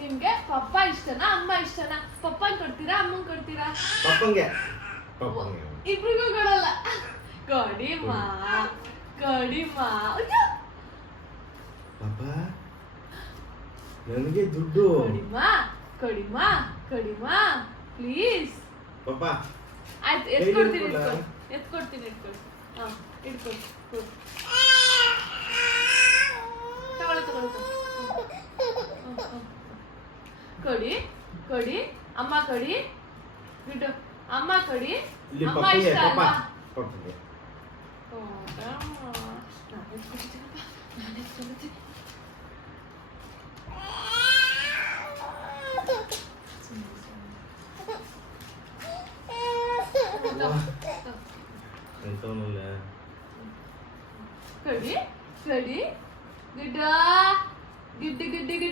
ನಿಮ್ಗೆ ಪಪ್ಪ ಇಷ್ಟನಾ ಅಮ್ಮ ಇಷ್ಟನಾ? ಪಪ್ಪನ್ ಕೊಡ್ತೀರಾ ಅಮ್ಮನ್ ಕೊಡ್ತೀರಾ? ಪಪ್ಪಂಗೆ ಇಬ್ರಿಗೂ ಕೊಡಲ್ಲ. ಕೊಡಿಮಾ ಕೊಡಿಮಾ. ಅಯ್ಯೋ ಪಾಪ ನನಗೆ ದುಡ್ಡು ಕೊಡಿಮಾ ಕೊಡಿಮಾ ಕೊಡಿಮಾ ಪ್ಲೀಸ್. ಪಾಪ ಆಯ್ತು ಎತ್ಕೊಡ್ತೀನಿ ಎತ್ಕೊಡ್ತೀನಿ ಹಾ ಇಟ್ಕೊಡಿ. ತಗೊಳ್ಳಿ ಕೊಡಿ ಕೊಡಿ ಅಮ್ಮ ಕೊಡಿ. ಬಿಡು ಅಮ್ಮ ಕೊಡಿ. ಅಮ್ಮ ಇಷ್ಟ ಅಲ್ವಾ? ಪಪ್ಪಂಗೆ ಕಡಿ ಕಡಿ ಗಿಡ್ಡ ಗಿಡ್ಡಿ ಗಿಡ್ಡಿ ಗಿಡ್ಡಿ